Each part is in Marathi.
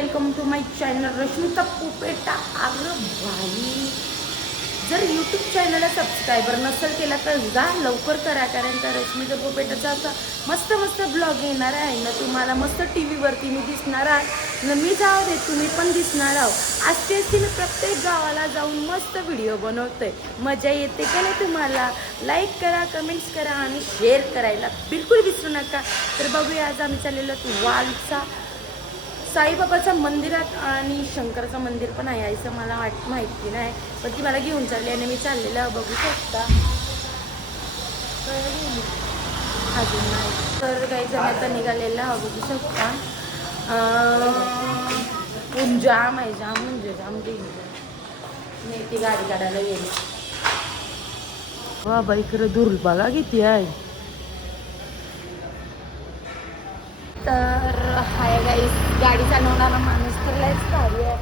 Welcome to my channel Rashmita Popeta. अगं भाई, जर यूट्यूब चॅनलला सबस्क्रायबर नसेल केला तर जा लवकर करा, कारण का रश्मिता पोपेटाचा असा मस्त मस्त ब्लॉग येणार आहे ना तुम्हाला. मस्त टी व्हीवरती मी दिसणार आहे ना, मी जाऊ दे तुम्ही पण दिसणार आहो. असते असते मी प्रत्येक गावाला जाऊन मस्त व्हिडिओ बनवतोय. मजा येते का नाही तुम्हाला? लाईक करा, कमेंट्स करा आणि शेअर करायला बिलकुल विसरू नका. तर बघूया, आज आम्ही चाललेलो वालचा साईबाबाच्या मंदिरात आणि शंकराचं मंदिर पण आहे असं मला माहिती नाही, पण ती मला घेऊन चालली आणि मी चाललेलं बघू शकता. अजून नाही तर काही जण आता निघालेला बघू शकता. जाम आहे, जाम म्हणजे जाम डेंजर. मी ती गाडी काढायला गेली. बाबा इकडे दूर बघा किती आहे. तर हाय गाईस, गाडी चालवणारा माणूस तर लयच भारी आहे.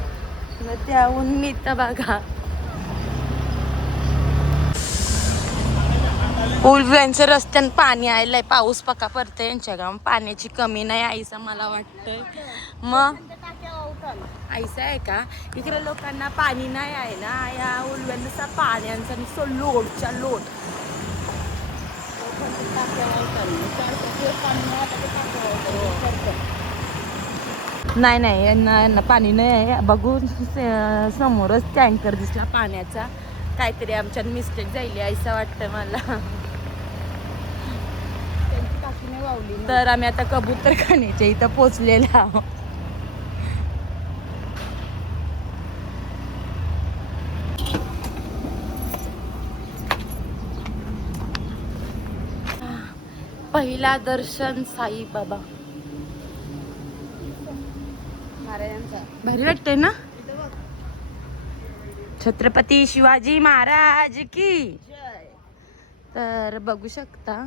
मग त्याहून मी तर बघा उलव्यांच्या रस्त्यानं पाणी आलंय. पाऊस पका पडतंय यांच्या गाव, पाण्याची कमी नाही आईचं मला वाटतंय. मग आईचं आहे का इकडे लोकांना पाणी नाही आहे ना, या उलव्यांचा पाण्याचा नुसतं लोटच्या लोट. नाही नाही, यांना पाणी नाही आहे. बघून समोरच टँकर दिसला पाण्याचा. काहीतरी आमच्यात मिस्टेक झाली असं वाटतं मला. तर आम्ही आता कबूतर खाण्याच्या इथं पोचलेला आहोत. पहिला दर्शन साईबाबा भारी वाटतंय ना. छत्रपती शिवाजी महाराज की. तर बघू शकता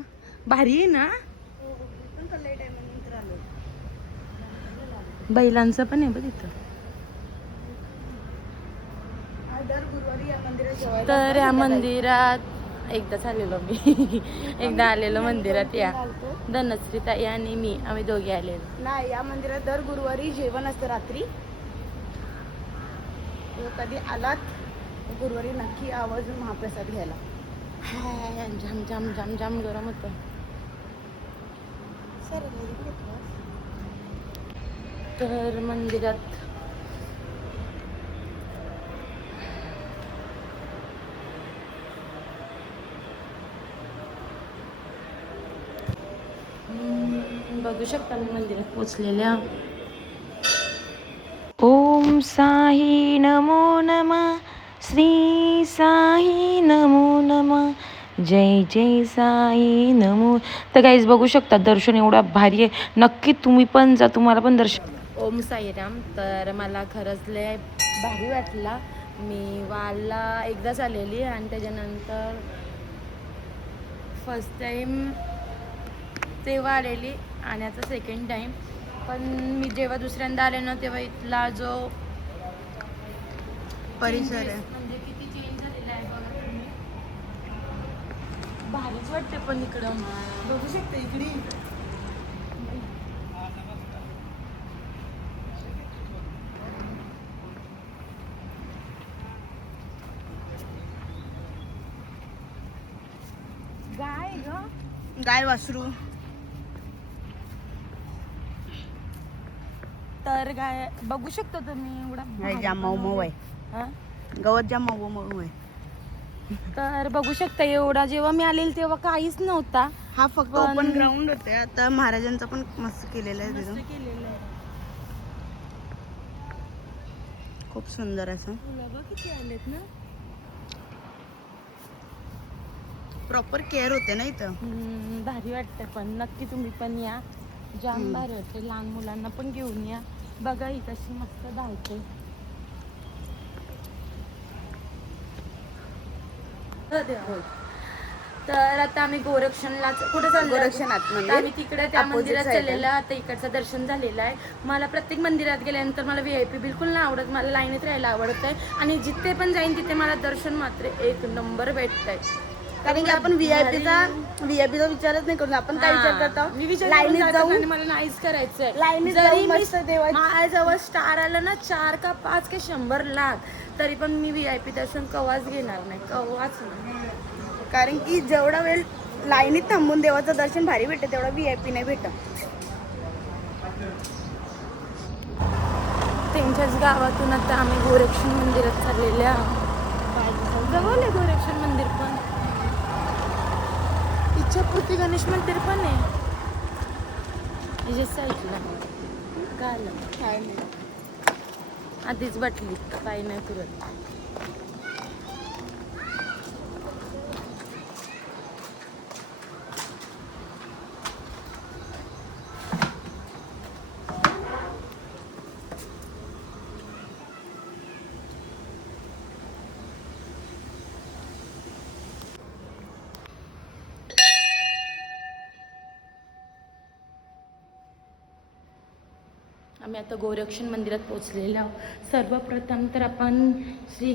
भारी आहे ना. बैलांचं पण आहे बघ इथं. तर या मंदिरात एकदा आलेलो मी. एकदा आलेलो मंदिरात. या धनश्री ताई आणि मी, आम्ही दोघे आलेलो. नाही, या मंदिरात दर गुरुवारी जेवण असतं रात्री. कधी आलात गुरुवारी नक्की आवर्जून महाप्रसाद घ्यायला. जाम जाम जाम जाम गरम होतं. तर मंदिरात बघू शकता मी मंदिरात पोचलेल्या. ओम साई नमो नमः, श्री साई नमो नमः, जय जय साई नमो. तर गाईज बघू शकता दर्शन एवढा भारी आहे. नक्की तुम्ही पण जा, तुम्हाला पण दर्शन. ओम साईराम. तर मला खरंच लय भारी वाटला. मी वालला एकदाच आलेली आणि त्याच्यानंतर फर्स्ट टाईम तेव्हा आलेली आणि आता सेकंड टाईम. पण मी जेव्हा दुसऱ्यांदा आले ना, तेव्हा इथला जो परिसर आहे म्हणजे किती चेंज झालेला आहे बघा तुम्ही. भारीच वाटते. पण इकडं बघू शकता इकडे गाय ग, गाय वासरू. तर गाय बघू शकता तुम्ही एवढा जाम मऊ मऊ आहे. हा? गवत जाम मऊ मऊ आहे. तर बघू शकता एवढा, जेव्हा मी आलेली तेव्हा काहीच नव्हता. हा फक्त ओपन ग्राउंड होते. आता महाराजांचा पण मस्त केलेला आहे तिथं. केलेलं आहे. खूप सुंदर असं किती आलेत ना. प्रॉपर केअर होते ना इथं. भारी वाटतं. पण नक्की तुम्ही पण या, जाम भारी वाटते. लहान मुलांना पण घेऊन या. बघा ही कशी मस्त धावते. तर आता आम्ही गोरक्षणला कुठे चाललो? गोरक्षनाथ मंदिर. आम्ही तिकडे त्या मंदिरात चाललेलं. आता इकडचं दर्शन झालेलं आहे. मला प्रत्येक मंदिरात गेल्यानंतर मला VIP बिलकुल नाही आवडत. मला लाईनीत राहायला आवडत आहे आणि जिथे पण जाईन तिथे मला दर्शन मात्र एक नंबर भेटत आहे. कारण की आपण व्हीआयपीचा विचारच नाही करू. आपण काय विचार करतो, मी विचार लाईनीत लाईनीत जाऊन आणि मला नाहीच करायचंय. लाईनीत जरी जाऊन मी मस्त देवाची माझ्याजवळ स्टार आलं ना 4 का 5 का 100 लाख, तरी पण मी VIP दर्शन कवाच घेणार नाही, कवाच नाही. कारण की जेवढा वेळ लाईनीत थांबून देवाचं दर्शन भारी भेटतं तेवढा व्हीआयपी नाही भेटत. त्यांच्याच गावातून आता आम्ही गोरक्षण मंदिरात चाललेले आहोत. जवळ आहे गोरक्षण मंदिर पण. इच्छापूर्ती गणेश मंदिर पण आहे याच्या साईडला. काय आलं? काय नाही. आधीच बाटली काही नाही करत. आम्ही आता गोरक्षण मंदिरात पोचलेलो आहोत. सर्वप्रथम तर आपण श्री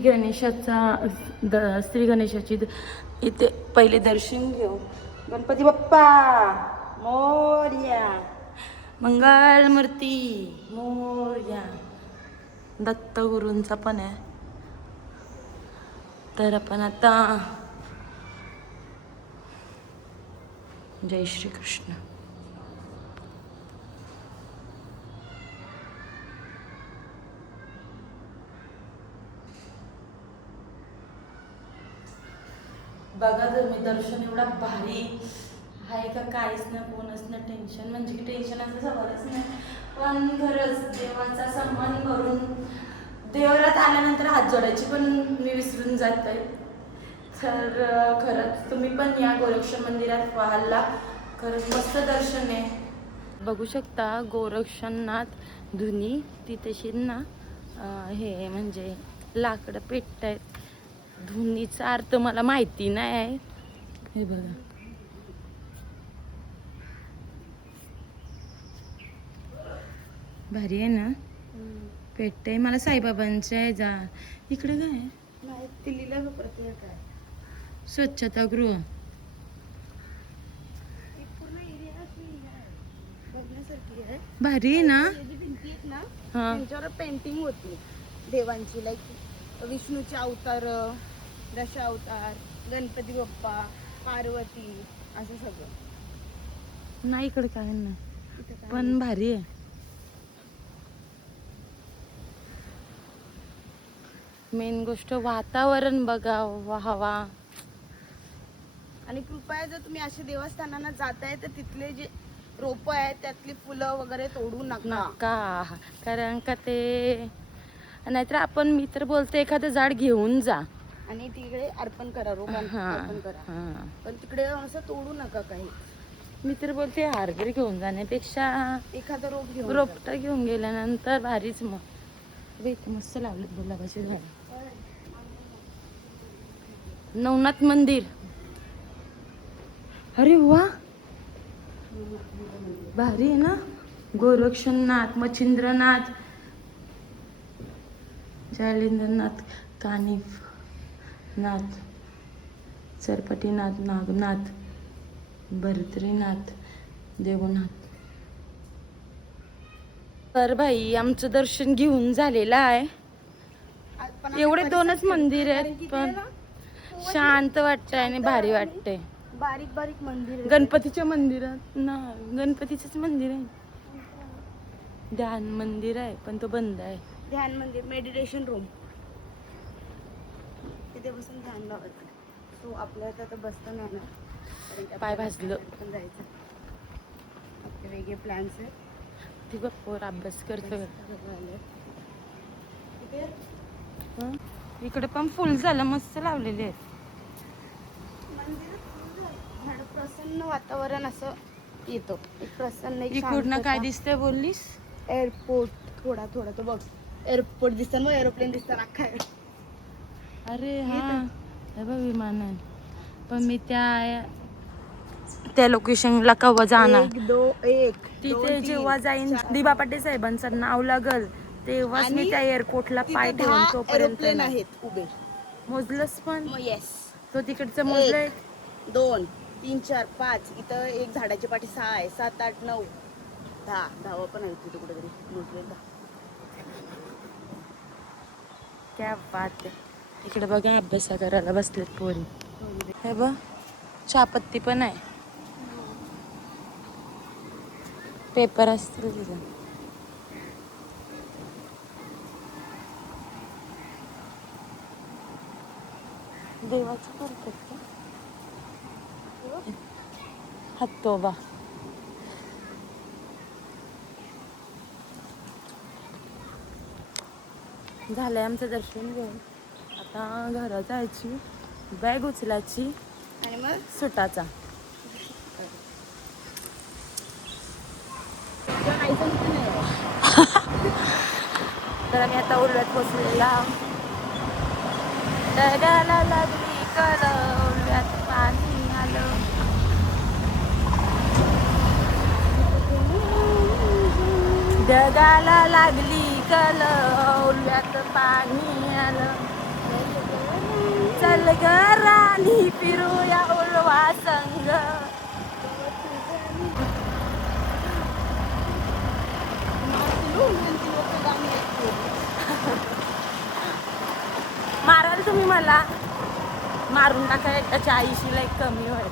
गणेशाची इथे पहिले दर्शन घेऊ. गणपती बाप्पा मोरया, मंगल मूर्ती मोरया. दत्तगुरूंचा पण आहे. तर आपण आता जय श्री कृष्ण. बघा तुम्ही दर्शन एवढा भारी आहे का, काहीच ना कोणच ना टेन्शन, म्हणजे की टेन्शनाचं सवालच नाही. पण खरंच देवाचा सन्मान करून देवळात आल्यानंतर हात जोडायची पण मी विसरून जाते. तर खरंच तुम्ही पण या गोरक्षण मंदिरात पाहायला. खरंच मस्त दर्शन आहे. बघू शकता गोरक्षनाथ धुनी तिथेशी ना हे म्हणजे लाकडं पेटतायत. धुनीचा अर्थ मला माहिती नाही आहे. हे बघा भारी आहे ना, पेटते. मला साईबाबांचं आहे. जा इकडे काय आहे? स्वच्छतागृह. भारी आहे ना. भिंती आहेत ना हा त्यांच्यावर पेंटिंग होती देवांची, लाईक विष्णूचे अवतार, दशावतार, गणपती बाप्पा, पार्वती, असं सगळं. नाही इकडे काय ना, इथं काय पण भारी आहे. मेन गोष्ट वातावरण बघा, हवा. आणि कृपया जर तुम्ही अशा देवस्थानांना जाताय तर तिथले जे रोप आहेत त्यातली फुलं वगैरे तोडू नका, कारण का ते नाहीतर आपण, मी तर बोलते एखादं झाड घेऊन जा आणि तिकडे अर्पण करा, अर्पण करा. पण तिकडे असं तोडू नका काही. मी तर बोलते हारगिरी घेऊन जाण्यापेक्षा एखादं रोपटा घेऊन गेल्यानंतर भारीच. मग इथे मस्त लावलेत गुलाबाची झाड. नवनाथ मंदिर. अरे वा भारी आहे ना. गोरक्षनाथ, मच्छिंद्रनाथ, जालिंद्रनाथ, कानिफनाथ, सरपटीनाथ, नागनाथ, भरत्रीनाथ, देवनाथ. तर भाई आमचं दर्शन घेऊन झालेलं आहे. एवढे 2च मंदिर आहेत पण शांत वाटतंय आणि भारी वाटतंय. बारीक बारीक मंदिर. गणपतीच्या मंदिरात ना, गणपतीचंच मंदिर आहे. ध्यान मंदिर आहे पण तो बंद आहे. ध्यान मंदिर, मेडिटेशन रूम. तिथे बसून ध्यान लावायचं. सो आपल्याला आता बसता नाही ना, पाय भाजलं. पण जायचं. आपले वेगळे प्लॅन्स आहेत. ती बघ अभ्यास करतो. इकडे पण फुल झालं, मस्त लावलेले आहेत. प्रसन्न वातावरण असं येतं, एक प्रसन्न, एक इकडनं काय दिसतंय बोललीस? एअरपोर्ट. थोडा थोडा तो बघ, एअरपोर्ट दिसतं मग एरोप्लेन दिसतं अख्खा. अरे हा हे बघ विमान आहे. पण मी त्या लोकेशनला केव्हा जाणार? तिथे जेव्हा जाईन दिबा पाटील साहेबांचं नाव लागल तेव्हाच मी त्या एअरपोर्टला पाय ठेवून. तोपर्यंत एरोप्लेन आहेत उभे. मोजलंस पण? येस. तो तिकडचं मोजलंय. 2 3 4 5 इथं एक झाडाची पाठी 6 आहे 7 8 9 10 10 पण आहे तिथे कुठेतरी मोजले 10. क्या बात आहे. इकडे बघा अभ्यास करायला बसलेत पोरी. हे बघ चहापत्ती पण आहे. पेपर असतील तिथं. देवाचं करतात का हत्तोबा. झालंय आमचं दर्शन घेऊन. आता घरात जायची, बॅग उचलायची, आणि मग सुटाचा. तर आम्ही आता उलव्यात पोचलेला. ढगाला लागली कळ, उलव्यात पाणी आलं. ढगाला लागली कळ, उलव्यात पाणी आलं. चल ग राणी फिरूया उलवा संग. माराल तुम्ही मला, मारून टाका त्याच्या आईशीला एक कमी होईल.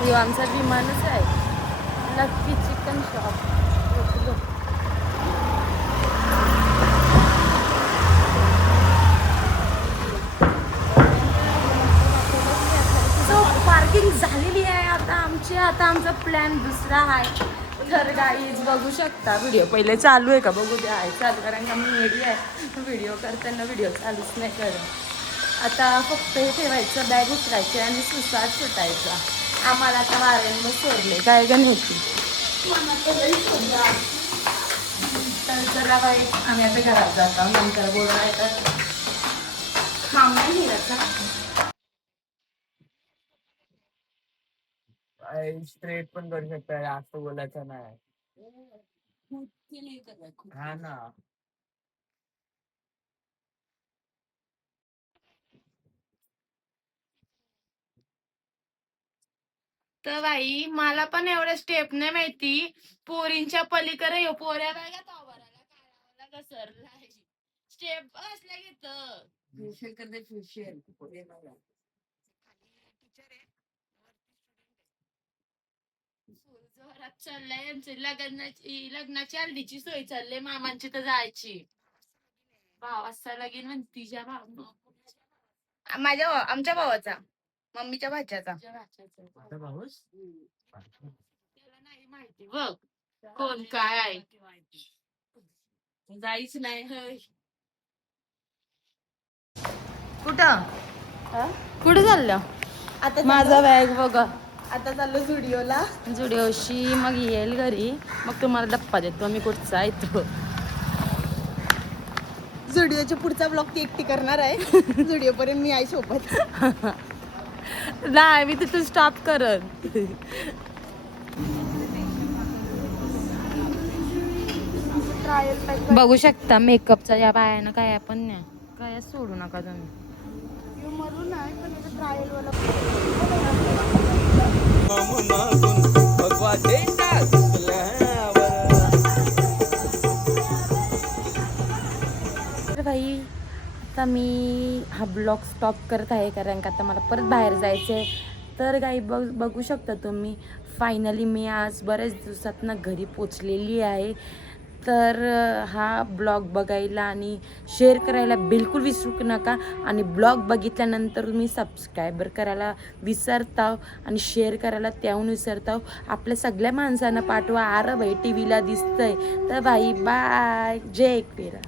हे आमचा विमानच आहे, लक्की चिकन शॉप. पार्किंग झालेली आहे आता आमची. आता आमचा प्लॅन दुसरा आहे. तर गाईज बघू शकता, व्हिडिओ पहिले चालू आहे का बघू द्या. आहे चालू, कारण का मी रेडी आहे. व्हिडिओ करताना व्हिडिओ चालूच नाही करत. आता फक्त हे ठेवायचं, बॅग उचलायची आणि सुसाट सुटायचा. आम्हाला आता वाऱ्यांवर सोडले काय का नव्हती. तर चला बाई, आम्ही आता घरात जातो. नंतर बोलायचं काम नाही याचा. स्ट्रेट पण करू शकता, जास्त बोलायचं नाही. हा ना. तर बाई मला पण एवढ्या स्टेप नाही माहिती. पोरींच्या पलीकडे यो पोऱ्या बघा तावराला काढावला घसरलाय. स्टेप असल्या घेत फेशियल करते, फेशियल. जोरात चाललंय यांची लग्नाची हल्दीची सोय चालली. मामांची तर जायची. भावाचा लगीन म्हणती तिच्या आमच्या भावाचा, मम्मीच्या भाच्याचा. आता पाऊस त्याला नाही माहिती बघ कोण काय आहे. जायच नाही. कुठं कुठं चाललं? आता माझा बॅग बघा. आता चाललो स्टुडिओला. जुडिओशी, मग येईल घरी, मग तुम्हाला डप्पा देतो मी कुठचा येतो. स्टुडिओच्या पुढचा ब्लॉग ती एकटी करणार आहे. स्टुडिओ पर्यंत मी आई सोबत. नाही, मी तिथून स्टॉप करत. बघू शकता मेकअपचा या बायानं काय पण नाही काय सोडू नका तुम्ही. मरून आहे पण ट्रायल वाला. तर भाई आता मी हा ब्लॉग स्टॉप करत आहे, कारण का आता मला परत बाहेर जायचं आहे. तर काही बघू शकता तुम्ही, फायनली मी आज बऱ्याच दिवसातनं घरी पोचलेली आहे. तर हा ब्लॉग बघायला आणि शेअर करायला बिलकुल विसरू नका. आणि ब्लॉग बघितल्यानंतर तुम्ही सबस्क्रायबर करायला विसरताव आणि शेअर करायला त्याहून विसरताव. आपल्या सगळ्या माणसांना पाठवा. आरं भाई टी व्हीला दिसतंय. तर भाई बाय, जय एकविरा.